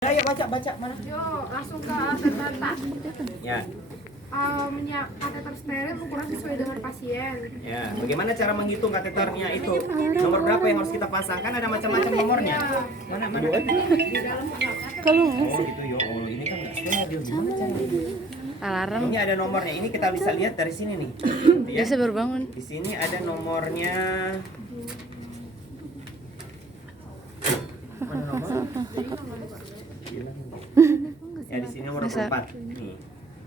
Ya, baca mana? Yuk, langsung ke kateter. Ya. Kateter steril ukuran sesuai dengan pasien. Ya, bagaimana cara menghitung kateternya itu? Nomor berapa yang harus kita pasang? Kan ada macam-macam nomornya. Mana? Di dalam Kalau Oh, gitu ya. Oh, ini kan enggak steril. Gimana caranya? alarm Ini ada nomornya. Ini kita bisa lihat dari sini nih. Ya. biasa baru bangun. Di sini ada nomornya. Mana nomor? Ya, di sini nomor 24. Nih.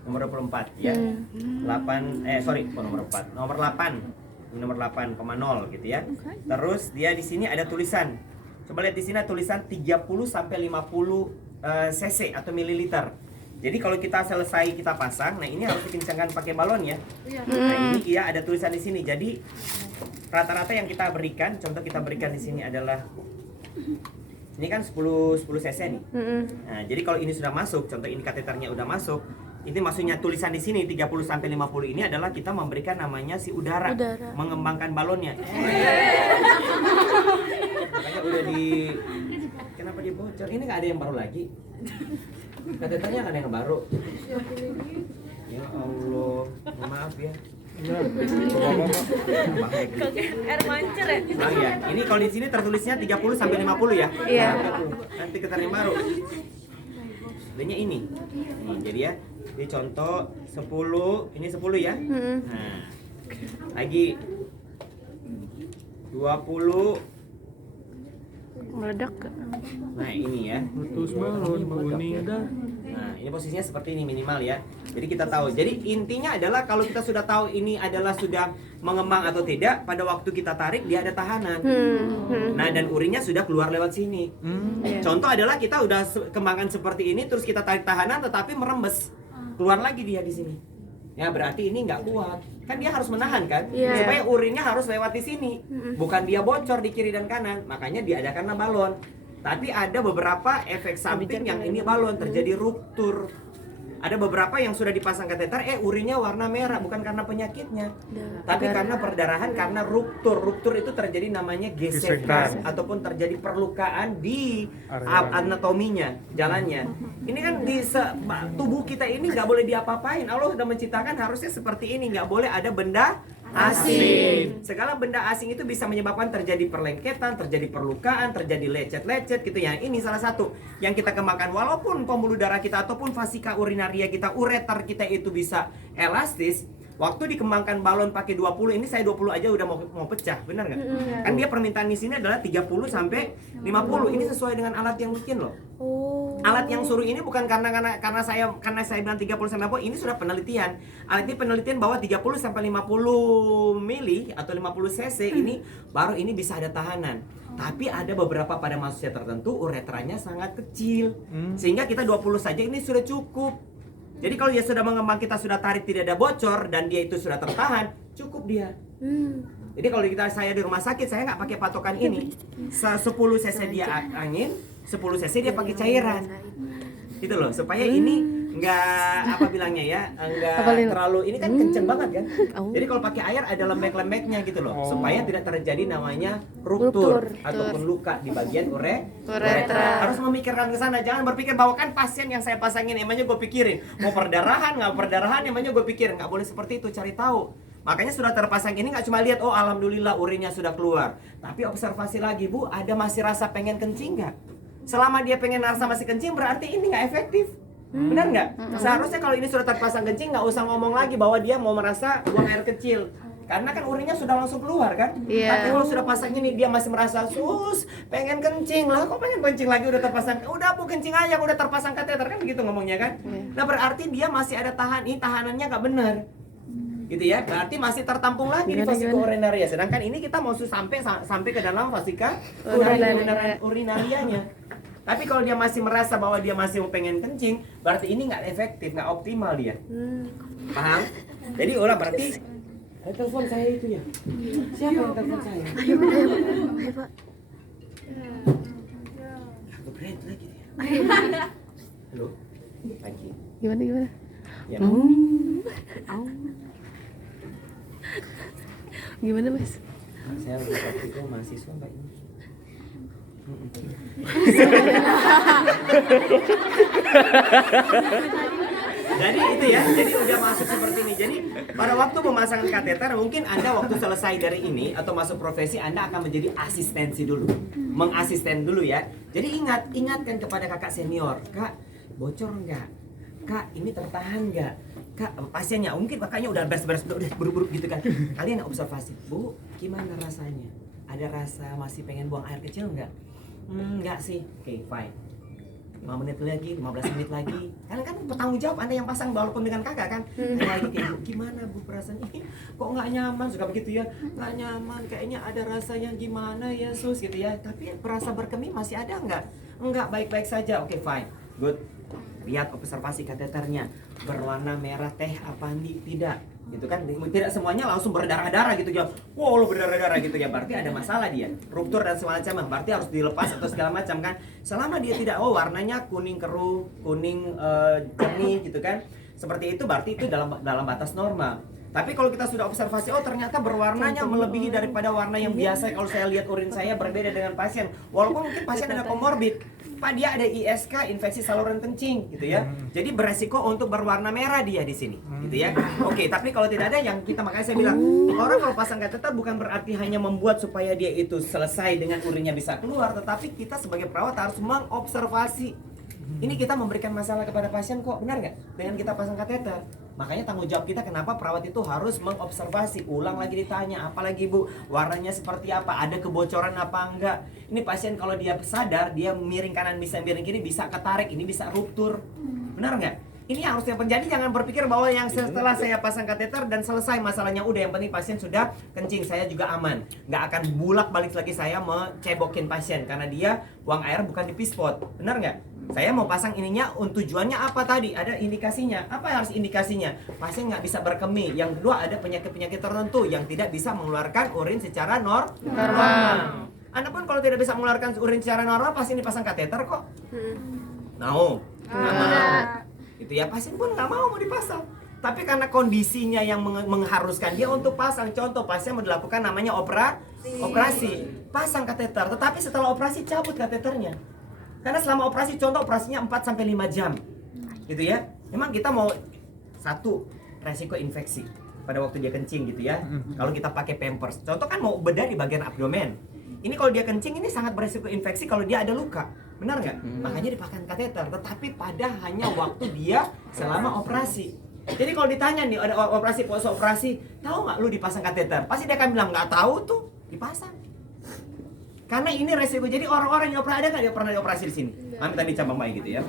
Nomor 24 ya. 8 bukan nomor 4. Nomor 8. Ini nomor 8,0 gitu ya. Terus dia di sini ada tulisan. Coba lihat di sini ada tulisan 30 sampai 50 cc atau mililiter. Jadi kalau kita selesai kita pasang, nah ini harus dikencangkan pakai balon ya. Nah, ini ya ada tulisan di sini. Jadi rata-rata yang kita berikan, contoh kita berikan di sini adalah ini kan 10 cc nih. Nah, jadi kalau ini sudah masuk, contoh ini kateternya udah masuk, ini maksudnya tulisan di sini 30 sampai 50 ini adalah kita memberikan namanya si udara. Mengembangkan balonnya. Makanya udah di kenapa dia bocor? Ini nggak ada yang baru lagi. Kateternya nggak ada yang baru. Ya Allah, maaf ya. Air mancur ya? Oh iya, ini kalau di sini tertulisnya 30 sampai 50 ya. Iya. Nanti keter yang baru. Sebenarnya ini. Nih, jadi ya. Ini contoh 10, ini 10 ya. Nah. Lagi 20. Meledak. Nah, ini ya. Putus balon kuning dah. Nah, ini posisinya seperti ini minimal ya. Jadi kita tahu. Jadi intinya adalah kalau kita sudah tahu ini adalah sudah mengembang atau tidak, pada waktu kita tarik dia ada tahanan. Nah, dan urinnya sudah keluar lewat sini. Contoh adalah kita udah kembangkan seperti ini, terus kita tarik tahanan, tetapi merembes, keluar lagi dia di sini. Ya berarti ini nggak kuat. Kan dia harus menahan kan, supaya urinnya harus lewat di sini, bukan dia bocor di kiri dan kanan. Makanya diadakanlah balon. Tapi ada beberapa efek samping yang ini balon terjadi ruptur. Ada beberapa yang sudah dipasang kateter, urinnya warna merah bukan karena penyakitnya, tapi karena perdarahan, karena ruptur. Ruptur itu terjadi namanya gesekan ataupun terjadi perlukaan di anatominya, jalannya. Ini kan di tubuh kita ini nggak boleh diapa-apain. Allah sudah menciptakan harusnya seperti ini, nggak boleh ada benda asing. Segala benda asing itu bisa menyebabkan terjadi perlengketan, terjadi perlukaan, terjadi lecet-lecet gitu ya. Ini salah satu yang kita kembangkan. Walaupun pembuluh darah kita ataupun fasika urinaria kita, ureter kita itu bisa elastis, waktu dikembangkan balon pakai 20, ini saya 20 aja udah mau pecah, benar nggak? Kan dia permintaan di sini adalah 30 sampai 50. Ini sesuai dengan alat yang bikin loh. Alat yang suruh ini bukan karena saya bilang 30 sampai 50, ini sudah penelitian. Alat ini penelitian bahwa 30 sampai 50 mili atau 50 cc ini baru ini bisa ada tahanan. Tapi ada beberapa pada manusia tertentu uretranya sangat kecil. Sehingga kita 20 saja ini sudah cukup. Jadi kalau dia sudah mengembang, kita sudah tarik tidak ada bocor dan dia itu sudah tertahan, cukup dia. Jadi kalau saya di rumah sakit, saya nggak pakai patokan ini. 10 cc dia angin, 10 cc dia pakai cairan. Gitu loh, supaya ini nggak nggak terlalu, ini kan kenceng banget kan. Jadi kalau pakai air ada lembek-lembeknya gitu loh, supaya tidak terjadi namanya ruptur ataupun luka di bagian uretra. Harus memikirkan ke sana, jangan berpikir bahwa kan pasien yang saya pasangin emangnya gue pikirin mau perdarahan nggak perdarahan, emangnya gue pikirin. Nggak boleh seperti itu, cari tahu. Makanya sudah terpasang ini nggak cuma lihat, oh alhamdulillah urinnya sudah keluar, tapi observasi lagi, Bu, ada masih rasa pengen kencing nggak? Selama dia pengen rasa masih kencing, berarti ini nggak efektif. Benar nggak? Seharusnya kalau ini sudah terpasang kencing, nggak usah ngomong lagi bahwa dia mau merasa buang air kecil. Karena kan urinnya sudah langsung keluar kan? Tapi kalau sudah pasang ini dia masih merasa pengen kencing lah, kok pengen kencing lagi udah terpasang, udah Bu kencing aja, udah terpasang kateter kan begitu ngomongnya kan? Nah berarti dia masih ada tahanannya nggak benar. Gitu ya, berarti masih tertampung lagi di fasika urinaria. Sedangkan ini kita mau sampai ke dalam fasika urinarianya. Tapi kalau dia masih merasa bahwa dia masih mau pengen kencing, berarti ini nggak efektif, nggak optimal dia. Paham? Jadi berarti ada telepon saya itu ya. Siapa yang telepon saya? Ayo Pak. Berat lagi dia. Halo. Lagi. Gimana? Ya. Gimana Mas? Saya udah praktikum mahasiswa Mbak ini. Jadi itu ya, jadi udah masuk seperti ini. Jadi pada waktu pemasangan kateter mungkin Anda waktu selesai dari ini atau masuk profesi Anda akan menjadi asistensi dulu, mengasisten dulu ya. Jadi ingatkan kepada kakak senior, Kak, bocor enggak? Kak, ini tertahan enggak? Kak, pasiennya mungkin kakaknya udah beres-beres udah buru-buru gitu kan. Kalian observasi, Bu, gimana rasanya? Ada rasa masih pengen buang air kecil enggak? Enggak sih. Oke, fine. 5 menit lagi, 15 menit lagi. Kalian kan bertanggung jawab Anda yang pasang walaupun dengan kakak kan. Lagi kayak gimana Bu perasaan ini? Kok nggak nyaman? Suka begitu ya? Nggak nyaman, kayaknya ada rasanya gimana ya sus gitu ya. Tapi perasa berkemih masih ada nggak? Enggak, baik-baik saja. Oke, fine. Good. Lihat observasi kateternya. Berwarna merah teh apa tidak? Gitu kan, tidak semuanya langsung berdarah-darah gitu ya. Wow, lo berdarah-darah gitu ya, berarti ada masalah dia. Ruptur dan semacamnya, berarti harus dilepas atau segala macam kan. Selama dia tidak, warnanya kuning keruh, kuning jernih gitu kan. Seperti itu berarti itu dalam batas normal. Tapi kalau kita sudah observasi, ternyata berwarnanya melebihi daripada warna yang biasa. Kalau saya lihat urin saya berbeda dengan pasien. Walaupun mungkin pasien ada komorbid, Pak, dia ada ISK, infeksi saluran kencing gitu ya. Jadi beresiko untuk berwarna merah dia di sini, gitu ya. Oke, tapi kalau tidak ada yang kita, makanya saya bilang, orang kalau pasang kateter bukan berarti hanya membuat supaya dia itu selesai dengan urinnya bisa keluar, tetapi kita sebagai perawat harus mengobservasi. Ini kita memberikan masalah kepada pasien kok, benar nggak? Dengan kita pasang kateter. Makanya tanggung jawab kita kenapa perawat itu harus mengobservasi. Ulang lagi ditanya, apalagi Bu, warnanya seperti apa? Ada kebocoran apa enggak? Ini pasien kalau dia sadar, dia miring kanan bisa miring kiri, bisa ketarik, ini bisa ruptur. Benar nggak? Ini harusnya penjadi, jangan berpikir bahwa yang setelah saya pasang kateter dan selesai masalahnya udah, yang penting pasien sudah kencing, saya juga aman. Nggak akan bulak balik lagi saya mencebokin pasien karena dia buang air bukan di pispot. Benar nggak? Saya mau pasang ininya tujuannya apa tadi? Ada indikasinya. Apa yang harus indikasinya? Pasien nggak bisa berkemih. Yang kedua ada penyakit-penyakit tertentu yang tidak bisa mengeluarkan urin secara normal. Anda pun kalau tidak bisa mengeluarkan urin secara normal, pasien dipasang kateter kok. Nggak mau. Itu ya, pasien pun nggak mau dipasang. Tapi karena kondisinya yang mengharuskan dia untuk pasang. Contoh, pasien mau dilakukan namanya operasi. Pasang kateter, tetapi setelah operasi cabut kateternya. Karena selama operasi, contoh operasinya 4-5 jam gitu ya. Memang kita mau satu, resiko infeksi pada waktu dia kencing gitu ya. Kalau kita pakai pampers, contoh kan mau bedah di bagian abdomen. Ini kalau dia kencing ini sangat beresiko infeksi kalau dia ada luka. Benar nggak? Makanya dipasang kateter. Tetapi pada hanya waktu dia selama operasi. Jadi kalau ditanya nih ada operasi, post operasi, tahu nggak lu dipasang kateter? Pasti dia akan bilang nggak tahu tuh, dipasang. Karena ini resiko. Jadi orang-orang yang ada nggak dia pernah dioperasi di sini? Kami tadi cabang bayi gitu ya.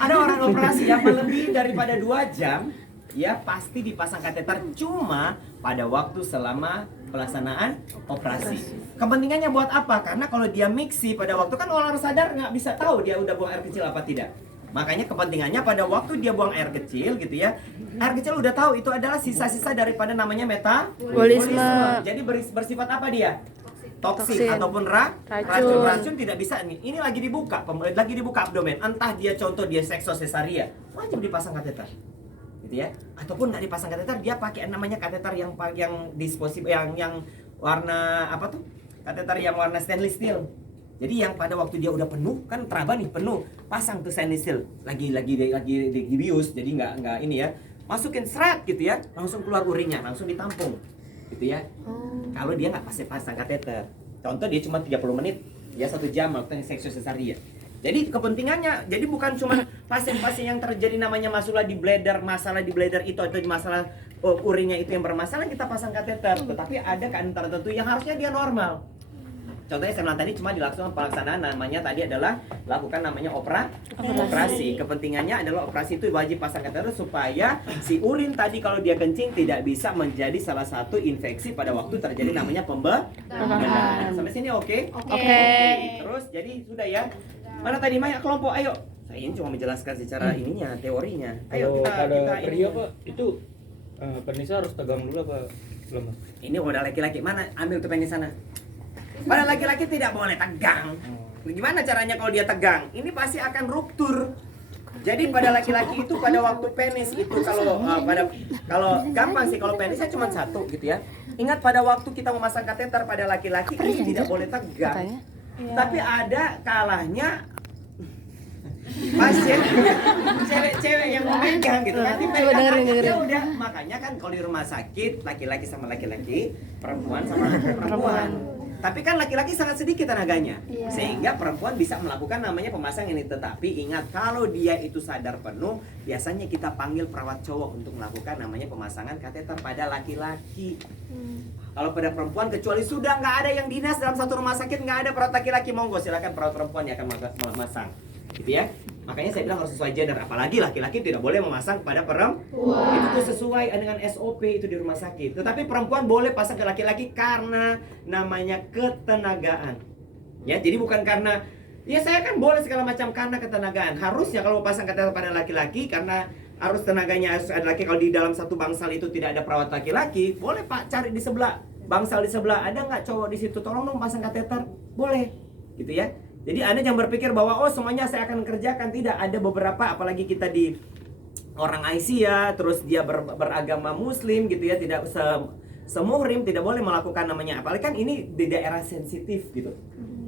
Ada orang operasi yang melebihi daripada 2 jam, ya pasti dipasang kateter cuma pada waktu selama pelaksanaan operasi. Kepentingannya buat apa? Karena kalau dia mixi pada waktu kan orang sadar nggak bisa tahu dia udah buang air kecil apa tidak. Makanya kepentingannya pada waktu dia buang air kecil gitu ya. Air kecil udah tahu itu adalah sisa-sisa daripada namanya metabolisme. Jadi bersifat apa dia? Toksik ataupun racun tidak bisa nih. Ini lagi dibuka abdomen. Entah dia contoh dia sekso cesaria, wajib dipasang kateter. Gitu ya. Ataupun nggak dipasang kateter, dia pakai namanya kateter yang disposable yang warna apa tuh? Kateter yang warna stainless steel. Jadi yang pada waktu dia udah penuh, kan teraba nih penuh, pasang tuh stainless steel. Lagi dibius, jadi nggak ini ya. Masukin seret gitu ya, langsung keluar urinnya, langsung ditampung. Gitu ya. Kalau dia nggak pasang kateter, contoh dia cuma 30 menit, ya 1 jam melakukan sekso cesaria. Jadi kepentingannya, jadi bukan cuma pasien-pasien yang terjadi namanya masalah di bladder itu atau masalah urinnya itu yang bermasalah kita pasang kateter, tetapi ada keadaan tertentu yang harusnya dia normal. Contohnya saya bilang tadi cuma dilakukan pelaksanaan namanya tadi adalah lakukan namanya operasi. Kepentingannya adalah operasi itu wajib pasang kateter supaya si urin tadi kalau dia kencing tidak bisa menjadi salah satu infeksi pada waktu terjadi namanya pembedahan. Sampai sini oke? Oke. Terus jadi sudah ya. Mana tadi Maya kelompok? Ayo. Saya ini cuma menjelaskan secara ininya, teorinya. Ayo kita pria Pak, itu penisnya harus tegang dulu apa belum? Ini udah laki-laki, mana ambil tuh penis sana. Pada laki-laki tidak boleh tegang. Gimana caranya kalau dia tegang? Ini pasti akan ruptur. Jadi pada laki-laki itu pada waktu penis itu kalau gampang sih kalau penisnya cuma 1 gitu ya. Ingat pada waktu kita memasang kateter pada laki-laki ini tidak boleh tegang. Tapi ada kalahnya pasien cewek-cewek yang memegang gitu kan, Coba dengerin. ya udah. Makanya kan kalau di rumah sakit laki-laki sama laki-laki, perempuan sama perempuan. Tapi kan laki-laki sangat sedikit tenaganya, sehingga perempuan bisa melakukan namanya pemasangan ini. Tetapi ingat, kalau dia itu sadar penuh, biasanya kita panggil perawat cowok untuk melakukan namanya pemasangan kateter pada laki-laki. Kalau pada perempuan, kecuali sudah nggak ada yang dinas dalam satu rumah sakit, nggak ada perawat laki-laki, monggo silakan perawat perempuan yang akan memasang, gitu ya. Makanya saya bilang harus sesuai gender, apalagi laki-laki tidak boleh memasang kepada perempuan. Itu tuh sesuai dengan SOP itu di rumah sakit. Tetapi perempuan boleh pasang ke laki-laki karena namanya ketenagaan. Ya, jadi bukan karena ya saya kan boleh segala macam karena ketenagaan. Harusnya kalau pasang kateter pada laki-laki karena harus tenaganya harus ada laki. Kalau di dalam satu bangsal itu tidak ada perawat laki-laki, boleh Pak cari di sebelah bangsal di sebelah, ada nggak cowok di situ, tolong dong pasang kateter, boleh, gitu ya. Jadi Anda jangan berpikir bahwa oh semuanya saya akan kerjakan. Tidak, ada beberapa, apalagi kita di orang Asia, terus dia beragama Muslim gitu ya, tidak semuhrim tidak boleh melakukan namanya. Apalagi kan ini di daerah sensitif gitu,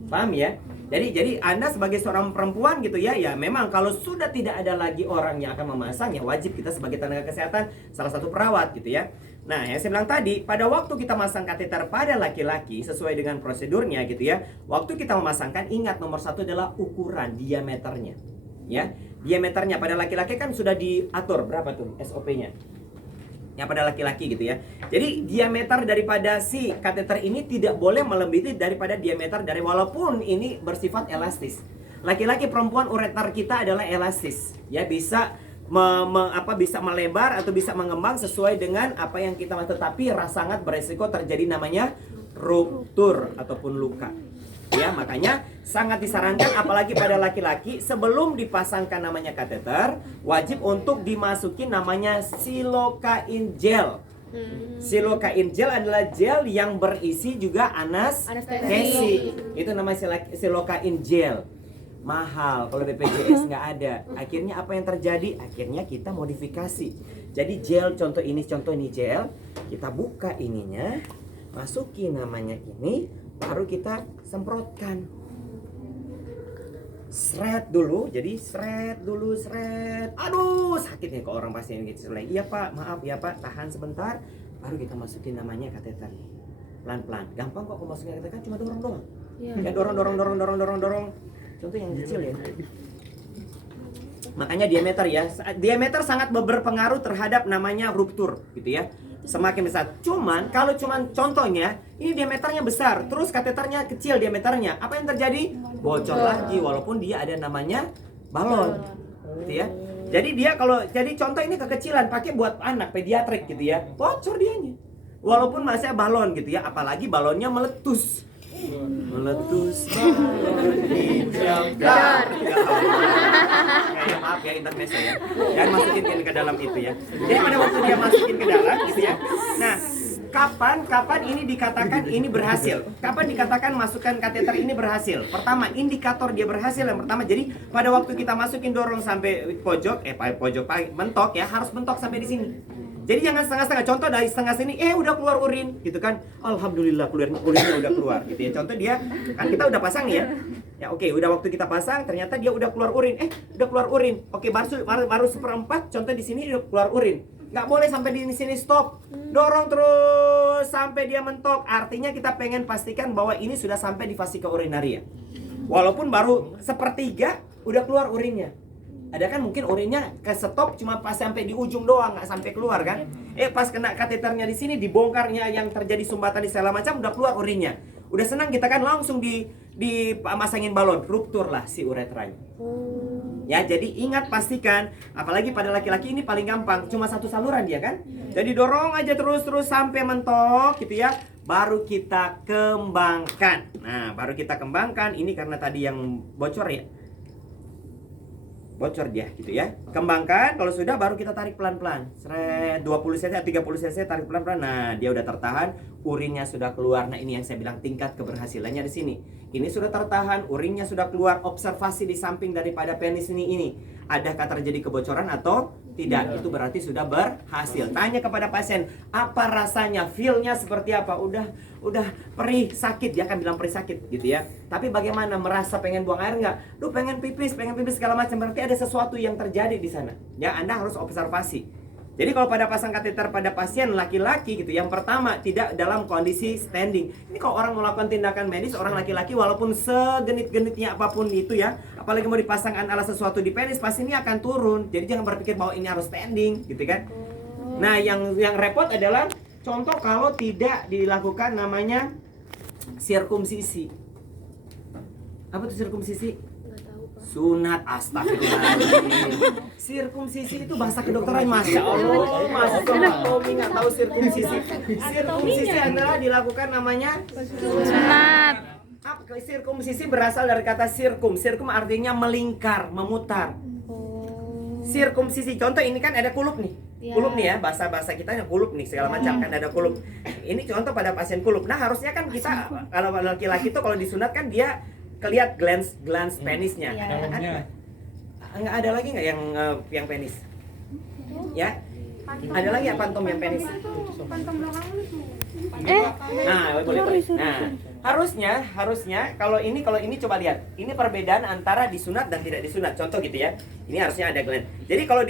paham ya? Jadi Anda sebagai seorang perempuan gitu ya, ya memang kalau sudah tidak ada lagi orang yang akan memasang, ya wajib kita sebagai tenaga kesehatan salah satu perawat gitu ya. Nah, yang saya bilang tadi, pada waktu kita masang kateter pada laki-laki sesuai dengan prosedurnya gitu ya. Waktu kita memasangkan, ingat nomor satu adalah ukuran diameternya. Ya, diameternya pada laki-laki kan sudah diatur berapa tuh SOP-nya? Ya pada laki-laki gitu ya. Jadi diameter daripada si kateter ini tidak boleh melebihi daripada diameter dari, walaupun ini bersifat elastis. Laki-laki perempuan ureter kita adalah elastis. Ya, bisa bisa melebar atau bisa mengembang sesuai dengan apa yang kita mau, tetapi sangat beresiko terjadi namanya ruptur ataupun luka. Ya, makanya sangat disarankan apalagi pada laki-laki sebelum dipasangkan namanya kateter wajib untuk dimasukin namanya silokain gel. Silokain gel adalah gel yang berisi juga anestesi. Itu namanya silokain gel. Mahal, kalau BPJS nggak ada. Akhirnya apa yang terjadi? Akhirnya kita modifikasi. Jadi gel, contoh ini gel, kita buka ininya, masukin namanya ini, baru kita semprotkan. Seret dulu, jadi seret dulu, seret. Aduh, sakit nih kalau orang pasien gitu. Iya Pak, maaf ya Pak, tahan sebentar. Baru kita masukin namanya kateter. Pelan-pelan, gampang kok masukin kateter, kan cuma dorong doang. Ya dorong. Contoh yang kecil ya. Makanya diameter ya. Diameter sangat berpengaruh terhadap namanya ruptur gitu ya. Semakin besar. Kalau contohnya ini diameternya besar, terus kateternya kecil diameternya, apa yang terjadi? Bocor lagi walaupun dia ada namanya balon. Gitu ya. Jadi contoh ini kekecilan pakai buat anak pediatrik gitu ya. Bocor dianya. Walaupun masih balon gitu ya, apalagi balonnya meletus. Hijau dar. Maaf ya intermezzo ya. Jangan masukin ke dalam itu ya. Jadi pada waktu dia masukin ke dalam gitu ya. Nah, kapan ini dikatakan ini berhasil? Kapan dikatakan masukkan kateter ini berhasil? Pertama, indikator dia berhasil yang pertama. Jadi pada waktu kita masukin dorong sampai pojok mentok ya, harus mentok sampai di sini. Jadi jangan setengah-setengah. Contoh dari setengah sini, udah keluar urin, gitu kan? Alhamdulillah urinnya udah keluar, gitu ya. Contoh dia, kan kita udah pasang nih ya. Ya oke, udah waktu kita pasang, ternyata dia udah keluar urin. Udah keluar urin. Oke, baru seperempat. Contoh di sini udah keluar urin. Nggak boleh sampai di sini stop. Dorong terus sampai dia mentok. Artinya kita pengen pastikan bahwa ini sudah sampai di fasika urinaria. Walaupun baru sepertiga udah keluar urinnya. Ada kan mungkin urinnya ke stop cuma pas sampai di ujung doang, nggak sampai keluar kan? Pas kena kateternya di sini, dibongkarnya yang terjadi sumbatan di segala macam, udah keluar urinnya. Udah senang kita kan langsung dimasangin balon, ruptur lah si uretranya. Ya, jadi ingat pastikan, apalagi pada laki-laki ini paling gampang, cuma satu saluran dia kan? Jadi dorong aja terus sampai mentok gitu ya. Baru kita kembangkan. Nah, baru kita kembangkan ini karena tadi yang bocor ya. Bocor dia gitu ya. Kembangkan, kalau sudah baru kita tarik pelan-pelan. Seret 20 cc, 30 cc tarik pelan-pelan. Nah, dia udah tertahan, urinnya sudah keluar. Nah, ini yang saya bilang tingkat keberhasilannya di sini. Ini sudah tertahan, urinnya sudah keluar. Observasi di samping daripada penis ini. Adakah terjadi kebocoran atau Tidak, itu berarti sudah berhasil. Tanya kepada pasien, apa rasanya, feel-nya seperti apa? Udah perih, sakit, dia akan bilang perih sakit gitu ya. Tapi bagaimana, merasa pengen buang air nggak? Duh pengen pipis segala macam. Berarti ada sesuatu yang terjadi di sana. Ya, Anda harus observasi. Jadi kalau pada pasang kateter pada pasien laki-laki gitu, yang pertama tidak dalam kondisi standing. Ini kalau orang melakukan tindakan medis, orang laki-laki walaupun segenit-genitnya apapun itu ya, apalagi mau dipasang alat sesuatu di penis, pasti ini akan turun. Jadi jangan berpikir bahwa ini harus standing, gitu kan? Nah, yang repot adalah contoh kalau tidak dilakukan namanya sirkumsisi. Apa itu sirkumsisi? Sunat, astagfirullahaladzim. Sirkumsisi itu bahasa kedokteran, Masya Allah. Masuk ke Tommy nggak tahu sirkumsisi. Sirkumsisi adalah dilakukan namanya Sunat. Sirkumsisi berasal dari kata sirkum. Sirkum artinya melingkar, memutar. Sirkumsisi, contoh ini kan ada kulup nih. Kulup nih ya, bahasa kita kulup nih, segala macam kan ada kulup. Ini contoh pada pasien kulup. Nah, harusnya kan kita kalau laki-laki itu kalau disunat kan dia kelihat glans penisnya. Nggak ada lagi nggak yang penis? Ya? Ada lagi apa pantom yang penis? Pantom belakang itu. Nah, boleh. Nah, harusnya kalau ini coba lihat. Ini perbedaan antara disunat dan tidak disunat. Contoh gitu ya. Ini harusnya ada gland. Jadi kalau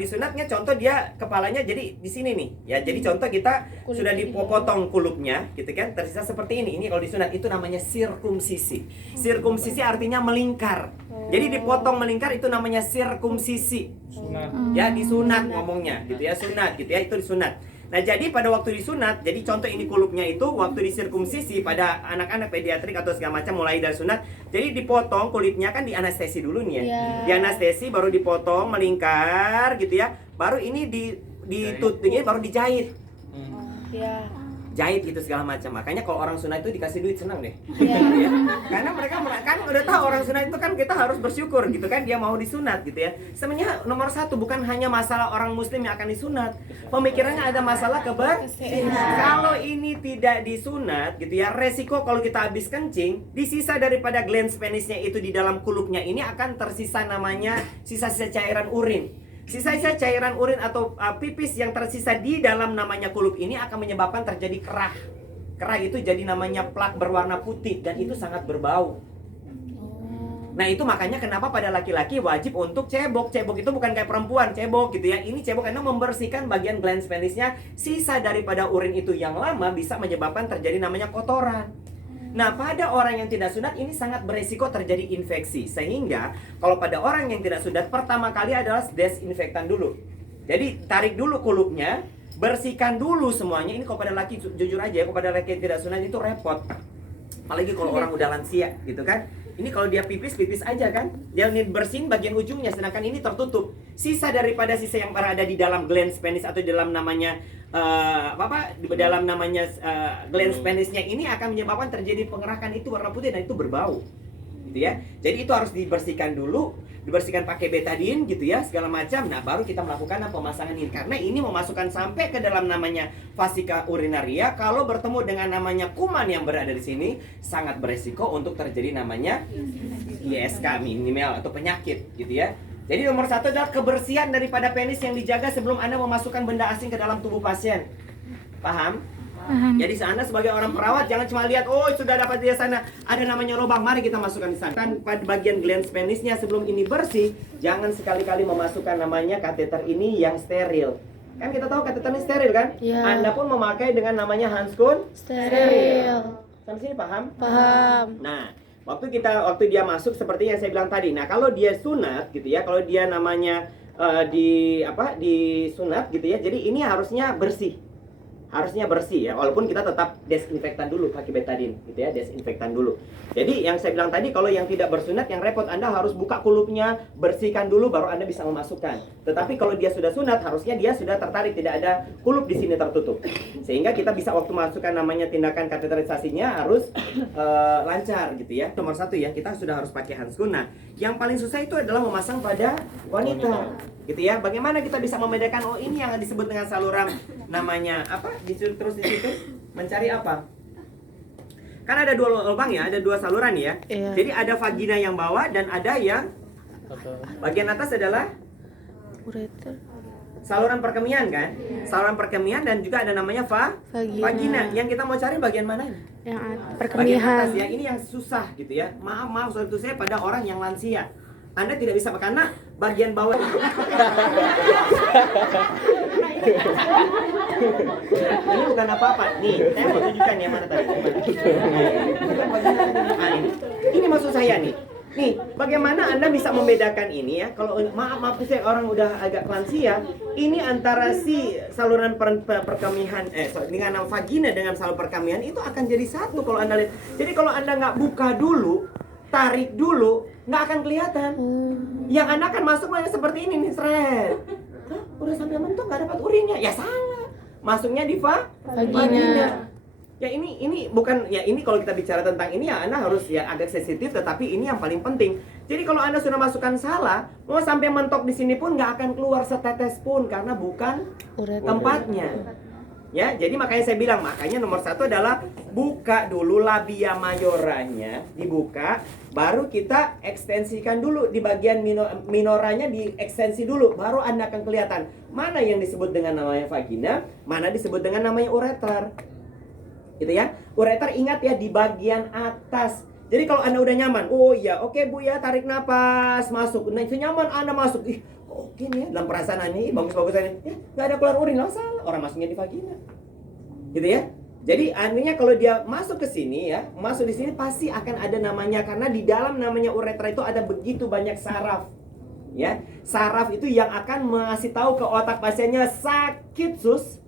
disunatnya contoh dia kepalanya jadi di sini nih. Ya, jadi contoh kita sudah dipotong kulupnya gitu kan, tersisa seperti ini. Ini kalau disunat itu namanya sirkumsisi. Sirkumsisi artinya melingkar. Jadi dipotong melingkar itu namanya sirkumsisi. Sunat. Ya, disunat ngomongnya gitu ya, sunat gitu ya, itu disunat. Nah, jadi pada waktu disunat, jadi contoh ini kulupnya itu waktu disirkumsisi pada anak-anak pediatrik atau segala macam mulai dari sunat. Jadi dipotong kulitnya kan dianestesi dulu nih ya. Dianestesi baru dipotong melingkar gitu ya. Baru ini ditutupnya baru dijahit. Jahit gitu segala macam. Makanya kalau orang sunat itu dikasih duit senang deh. Ya. Karena mereka kan udah tahu orang sunat itu kan kita harus bersyukur gitu kan, dia mau disunat gitu ya. Sebenarnya nomor satu bukan hanya masalah orang muslim yang akan disunat. Pemikirannya ada masalah kebersihan. Kalau ini tidak disunat gitu ya, resiko kalau kita habis kencing, di sisa daripada glans penisnya itu di dalam kulupnya ini akan tersisa namanya sisa-sisa cairan urin. Sisa-sisa cairan urin atau pipis yang tersisa di dalam namanya kulup ini akan menyebabkan terjadi kerah. Kerah itu jadi namanya plak berwarna putih dan itu sangat berbau. Nah, itu makanya kenapa pada laki-laki wajib untuk cebok. Cebok itu bukan kayak perempuan, cebok gitu ya. Ini cebok karena membersihkan bagian glans penisnya. Sisa daripada urin itu yang lama bisa menyebabkan terjadi namanya kotoran. Nah, pada orang yang tidak sunat ini sangat beresiko terjadi infeksi. Sehingga kalau pada orang yang tidak sunat, pertama kali adalah desinfektan dulu. Jadi tarik dulu kulupnya, bersihkan dulu semuanya. Ini kalau pada laki, jujur aja ya, kalau pada laki yang tidak sunat itu repot. Apalagi kalau orang udah lansia gitu kan. Ini kalau dia pipis aja kan. Dia bersihin bagian ujungnya, sedangkan ini tertutup. Sisa daripada sisa yang berada di dalam glans penis atau di dalam namanya di dalam namanya glans penisnya ini akan menyebabkan terjadi pengerakan itu warna putih dan itu berbau. Gitu ya. Jadi itu harus dibersihkan dulu, dibersihkan pakai betadine gitu ya, segala macam. Nah, baru kita melakukan pemasangan ini karena ini memasukkan sampai ke dalam namanya fasika urinaria. Kalau bertemu dengan namanya kuman yang berada di sini sangat beresiko untuk terjadi namanya ISK minimal atau penyakit gitu ya. Jadi nomor satu adalah kebersihan daripada penis yang dijaga sebelum Anda memasukkan benda asing ke dalam tubuh pasien. Paham? Jadi Anda sebagai orang perawat jangan cuma lihat, oh sudah dapat di sana ada namanya lubang, mari kita masukkan di sana. Kan pada bagian glans penisnya sebelum ini bersih, jangan sekali-kali memasukkan namanya kateter ini yang steril. Kan kita tahu kateter ini steril kan? Ya. Anda pun memakai dengan namanya handskun Steril. Sampai sini paham? Paham. Nah, waktu dia masuk seperti yang saya bilang tadi. Nah, kalau dia sunat gitu ya, kalau dia namanya disunat gitu ya. Jadi ini harusnya bersih. Harusnya bersih ya, walaupun kita tetap desinfektan dulu pakai betadine gitu ya, desinfektan dulu. Jadi yang saya bilang tadi kalau yang tidak bersunat yang repot, Anda harus buka kulupnya, bersihkan dulu baru Anda bisa memasukkan. Tetapi kalau dia sudah sunat harusnya dia sudah tertarik, tidak ada kulup di sini tertutup. Sehingga kita bisa waktu masukkan namanya tindakan kateterisasinya harus lancar gitu ya. Nomor satu ya, kita sudah harus pakai handskun. Nah, yang paling susah itu adalah memasang pada wanita. Gitu ya. Bagaimana kita bisa membedakan oh ini yang disebut dengan saluran namanya apa? Terus di situ mencari apa? Kan ada dua lubang ya, ada dua saluran ya. Iya. Jadi ada vagina yang bawah dan ada yang bagian atas adalah Ureter. Saluran perkemihan kan? Saluran perkemihan dan juga ada namanya vagina. Yang kita mau cari bagian mana ini? Yang Bagian perkemihan. atas ya. Ini yang susah gitu ya. Maaf soal itu saya pada orang yang lansia. Anda tidak bisa karena bagian bawah. Ini bukan apa-apa. Nih, saya mau tunjukkan ya mana tadi. Bukan vagina tadi. Ah, ini maksud saya nih. Nih, bagaimana Anda bisa membedakan ini ya? Kalau maaf saya orang udah agak lansia, ini antara si saluran perkemihan dengan vagina dengan saluran perkemihan itu akan jadi satu kalau Anda lihat. Jadi kalau Anda nggak buka dulu, tarik dulu, nggak akan kelihatan. Yang Anda akan masuk malah seperti ini nih, seret. Hah, udah sampai mentok nggak dapat urinnya. Ya salah. Masuknya di vagina. Ya ini bukan ya ini kalau kita bicara tentang ini ya Anda harus ya agak sensitif, tetapi ini yang paling penting. Jadi kalau Anda sudah masukkan salah, mau sampai mentok di sini pun nggak akan keluar setetes pun karena bukan tempatnya. Ya, jadi makanya saya bilang makanya nomor satu adalah buka dulu labia majoranya, dibuka, baru kita ekstensikan dulu di bagian minoranya diekstensi dulu, baru Anda akan kelihatan mana yang disebut dengan namanya vagina, mana disebut dengan namanya ureter. Gitu ya. Ureter ingat ya di bagian atas. Jadi kalau Anda udah nyaman, oh iya, oke Bu ya, tarik napas, masuk. Nah, itu nyaman Anda masuk. Ih, oke nih ya, dalam perasaan ini bagus-bagusan ini. Nggak ada keluar urin, lah salah. Orang masuknya di vagina. Gitu ya. Jadi artinya kalau dia masuk ke sini ya, masuk di sini pasti akan ada namanya karena di dalam namanya ureter itu ada begitu banyak saraf. Ya. Saraf itu yang akan mengasih tahu ke otak pasiennya sakit, Sus.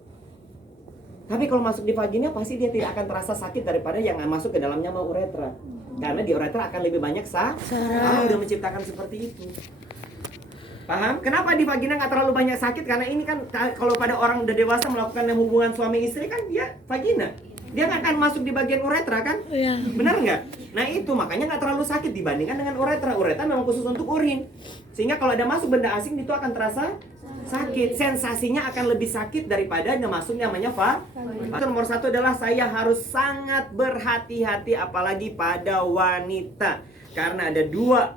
Tapi kalau masuk di vagina pasti dia tidak akan terasa sakit daripada yang masuk ke dalamnya mau uretra. Karena di uretra akan lebih banyak saraf. Udah menciptakan seperti itu. Paham? Kenapa di vagina nggak terlalu banyak sakit? Karena ini kan kalau pada orang udah dewasa melakukan hubungan suami istri kan dia vagina. Dia nggak akan masuk di bagian uretra kan? Iya. Benar nggak? Nah itu makanya nggak terlalu sakit dibandingkan dengan uretra. Uretra memang khusus untuk urin. Sehingga kalau ada masuk benda asing itu akan terasa sakit, sensasinya akan lebih sakit daripada yang masuk namanya nomor satu adalah saya harus sangat berhati-hati apalagi pada wanita karena ada dua